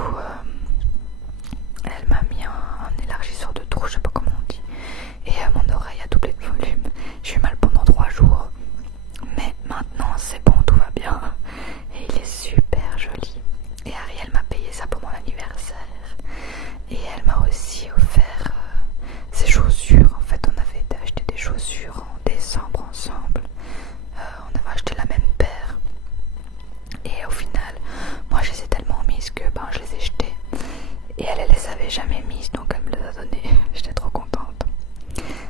coup, elle m'a mis un élargisseur de trou, je sais pas comment on dit, et mon oreille a doublé de volume. J'ai eu mal pendant 3 jours, mais maintenant c'est bon, tout va bien, et il est super joli. Et Ariel m'a payé ça pour mon anniversaire, et elle m'a aussi offert ses chaussures. En fait, on avait acheté des chaussures en décembre ensemble, on avait acheté la même paire, et au final, moi je les ai tellement mises que je les ai jetées. Et elle les avait jamais mises, donc elle me les a données. J'étais trop contente.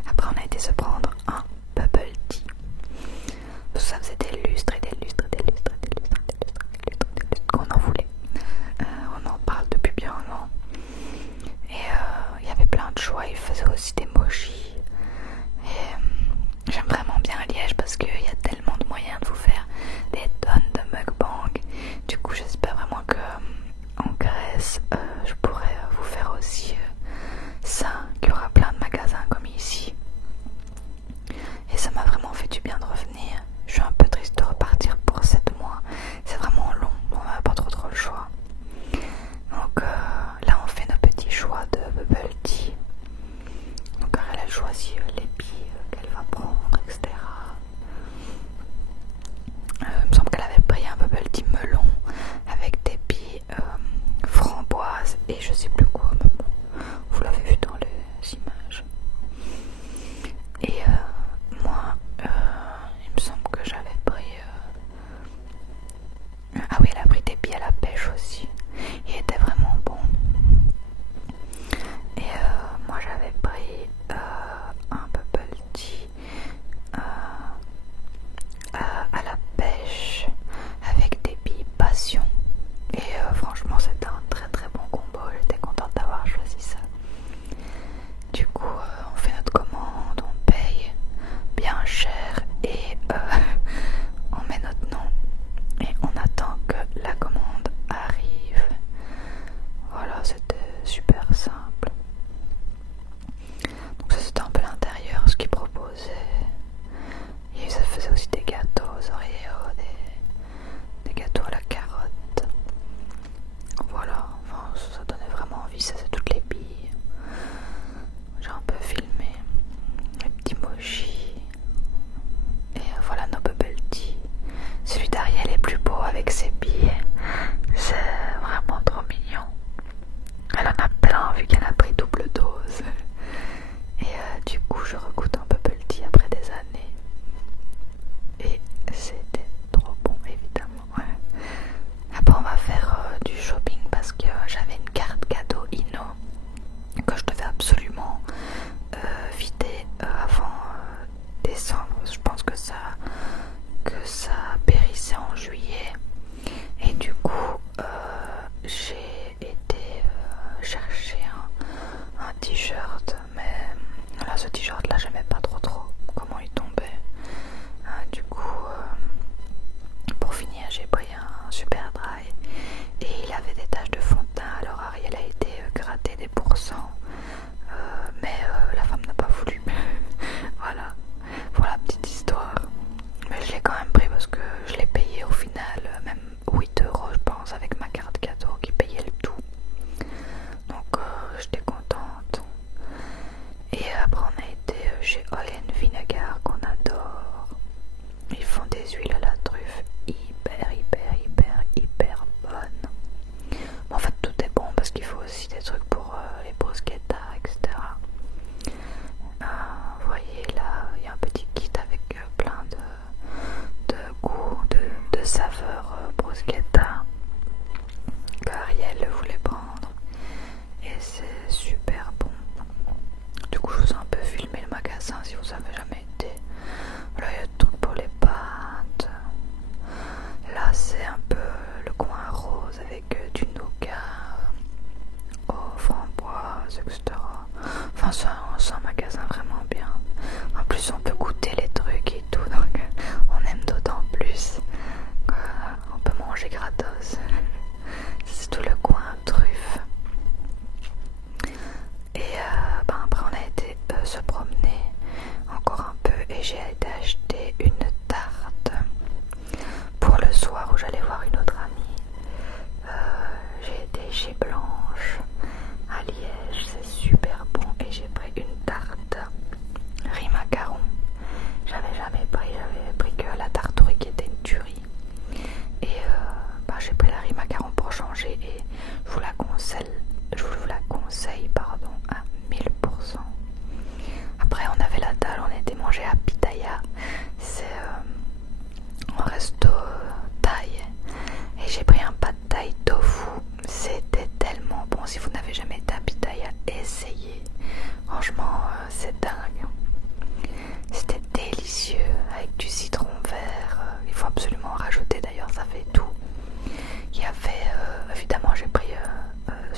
Après, on a été se prendre un bubble tea. Ça faisait des lustres et des lustres et des lustres et des lustres et des lustres et des lustres, des lustres qu'on en voulait. On en parle depuis bien longtemps. Et il y avait plein de choix. Il faisait aussi des mochis. Et j'aime vraiment bien Liège parce qu'il y a tellement de moyens de vous faire des tonnes de mukbang. Du coup, j'espère vraiment que en Grèce, je pourrais vous faire aussi ça, qu'il y aura plein de magasins comme ici. Et ça m'a vraiment fait du bien de revenir. Je suis un peu triste de repartir pour 7 mois. C'est vraiment long, on n'a pas trop le choix. Donc là on fait nos petits choix de bubble tea. Donc elle choisit les billes qu'elle va prendre, etc. Il me semble qu'elle avait pris un bubble tea melon avec des billes framboises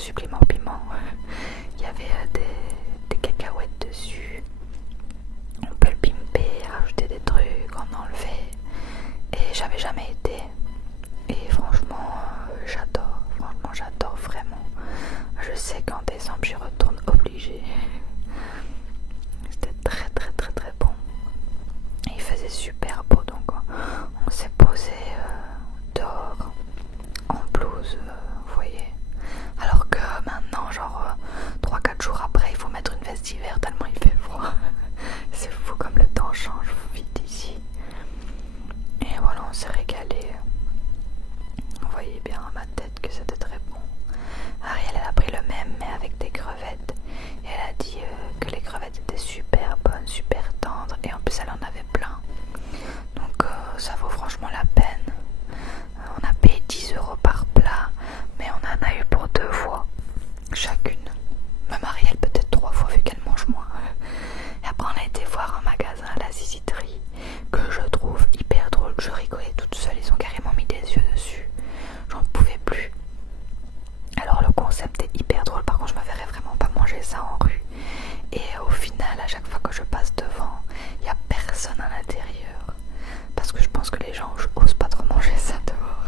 supplément piment. Il y avait des cacahuètes dessus. On peut le pimper, rajouter des trucs, en enlever. Et j'avais jamais été. Et franchement, j'adore. Franchement, j'adore vraiment. Je sais qu'en décembre, j'y retourne obligée. C'était très très très très bon. Et il faisait super beau, donc on s'est posé dehors en blouse, vous voyez. Alors que maintenant, genre 3-4 jours après, il faut mettre une veste d'hiver tellement il fait froid. C'est fou comme le temps change vite ici. Et voilà, on s'est régalé. Vous voyez bien à ma tête que c'était très bon. Ariel, elle a pris le même mais avec des crevettes. Et elle a dit que les crevettes étaient super bonnes, super tendres. Et en plus, elle en avait plein. Donc ça vaut franchement la peine. On a payé 10 € par plat, mais on en a eu pour 2 fois chacune. Même Ariel peut-être 3 fois vu qu'elle mange moins. Et après on a été voir un magasin, la Ziziterie, que je trouve hyper drôle. Je rigolais toute seule, ils ont carrément mis des yeux dessus. J'en pouvais plus. Alors le concept est hyper drôle, par contre je me verrais vraiment pas manger ça en rue. Et au final, à chaque fois que je passe devant, il n'y a personne à l'intérieur. Parce que je pense que les gens osent pas trop manger ça dehors.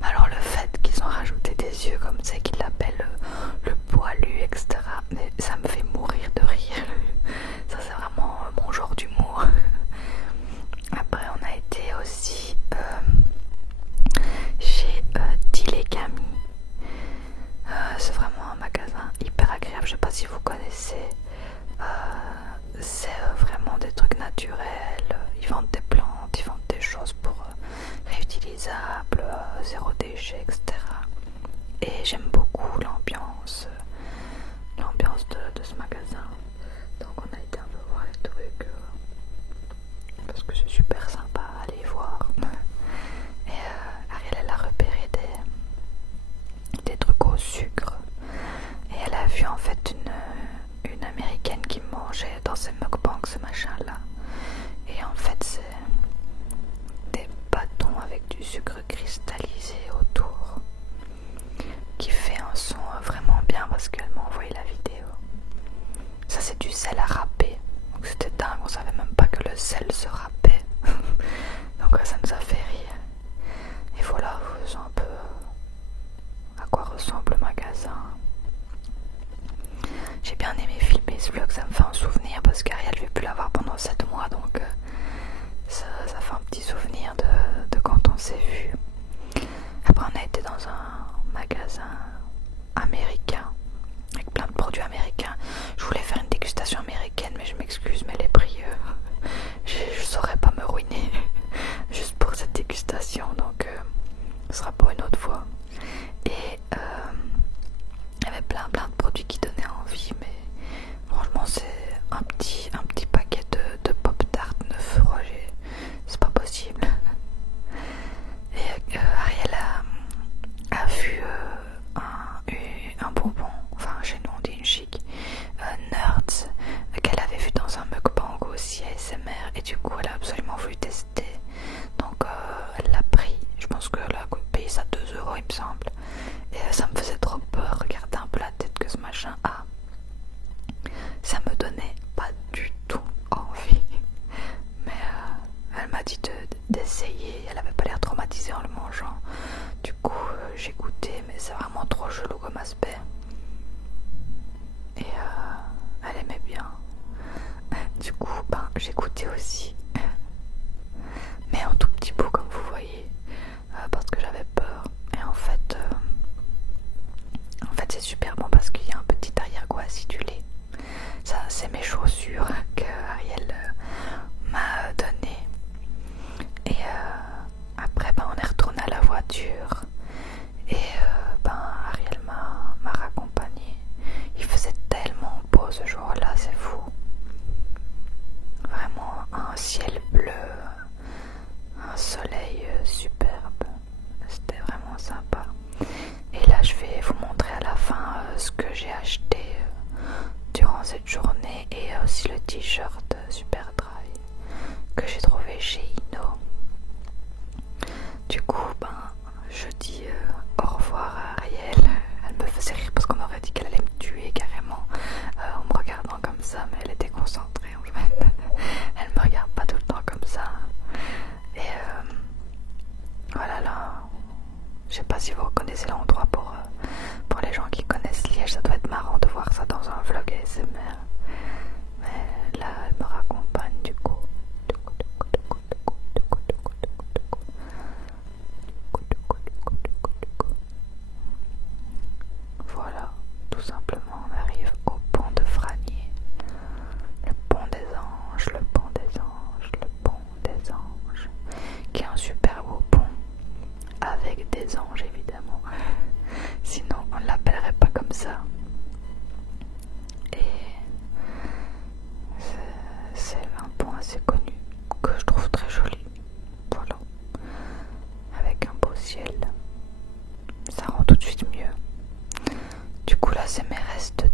Mais alors le fait qu'ils ont rajouté des yeux comme ça, qu'ils l'appellent le poilu, etc. Mais ça me fait mourir de rire. Ça c'est vraiment mon genre d'humour. Après on a été aussi chez Deal et Camille. C'est vraiment un magasin hyper agréable. Je sais pas si vous connaissez. C'est vraiment des trucs naturels. Ils vendent des plantes, ils vendent des choses pour réutilisables, zéro déchet, etc. Et j'aime beaucoup l'ambiance de ce magasin. Donc on a été un peu voir les trucs parce que c'est super sympa à aller voir. Et Ariel, elle a repéré des trucs au sucre. Et elle a vu en fait une américaine qui mangeait dans ses mukbangs ce machin là. Et en fait c'est des bâtons avec du sucre cristallisé autour qui fait un son vraiment bien parce qu'elle m'a envoyé la vidéo. Ça c'est du sel à râper. Donc c'était dingue, on savait même pas que le sel se râpait. Donc ça nous a fait rire. Et voilà, vous voyez un peu à quoi ressemble le magasin. J'ai bien aimé filmer ce vlog, ça me fait un souvenir parce qu'Ariel je vais plus l'avoir pendant 7 mois, donc ça fait un petit souvenir de quand on s'est vu. Après on a été dans un magasin américain avec plein de produits américains. Je voulais faire une dégustation américaine mais je m'excuse, mais les prix je saurais pas me ruiner juste pour cette dégustation, donc ce sera pour une autre fois. Et il y avait plein de produits qui donnaient envie, mais franchement c'est un petit paquet de pop-tart 9 €, c'est pas possible. Et Ariel a vu un bonbon, enfin chez nous on dit une chic, Nerds, qu'elle avait vu dans un mukbang aussi ASMR, et du coup elle a absolument voulu tester. Donc elle l'a pris, je pense qu'elle a payé ça 2 € il me semble. Et ça me faisait trop peur, regarder un peu la tête que ce machin a. Ça me donnait pas du tout envie. Mais elle m'a dit d'essayer, elle avait pas l'air traumatisée en le mangeant. Du coup j'ai goûté, mais c'est vraiment trop chelou comme aspect. Et elle aimait bien. Du coup j'ai goûté aussi. Mais en tout petit bout comme vous voyez, parce que j'avais peur. Et en fait c'est super bon parce qu'il y a un petit arrière-goût acidulé. Ça c'est mes chaussures que Ariel m'a donné. Et après on est retourné à la voiture. Et Ariel m'a raccompagné. Il faisait tellement beau ce jour-là, c'est fou. Vraiment un ciel bleu, un soleil superbe. C'était vraiment sympa. Et là je vais vous montrer à la fin ce que j'ai acheté durant cette journée, et aussi le t-shirt Super Dry que j'ai trouvé chez Ino. Du coup je Marrakech, ça doit être marrant de voir ça dans un vlog ASMR. Mais là, elle me raccompagne du coup. Voilà, tout simplement, on arrive au pont de Franier. Le pont des anges, le pont des anges, le pont des anges. Qui est un super beau pont. Avec des anges évidemment. Sinon on ne l'appellerait pas comme ça. Et c'est un pont assez connu que je trouve très joli. Voilà. Avec un beau ciel. Ça rend tout de suite mieux. Du coup là c'est mes restes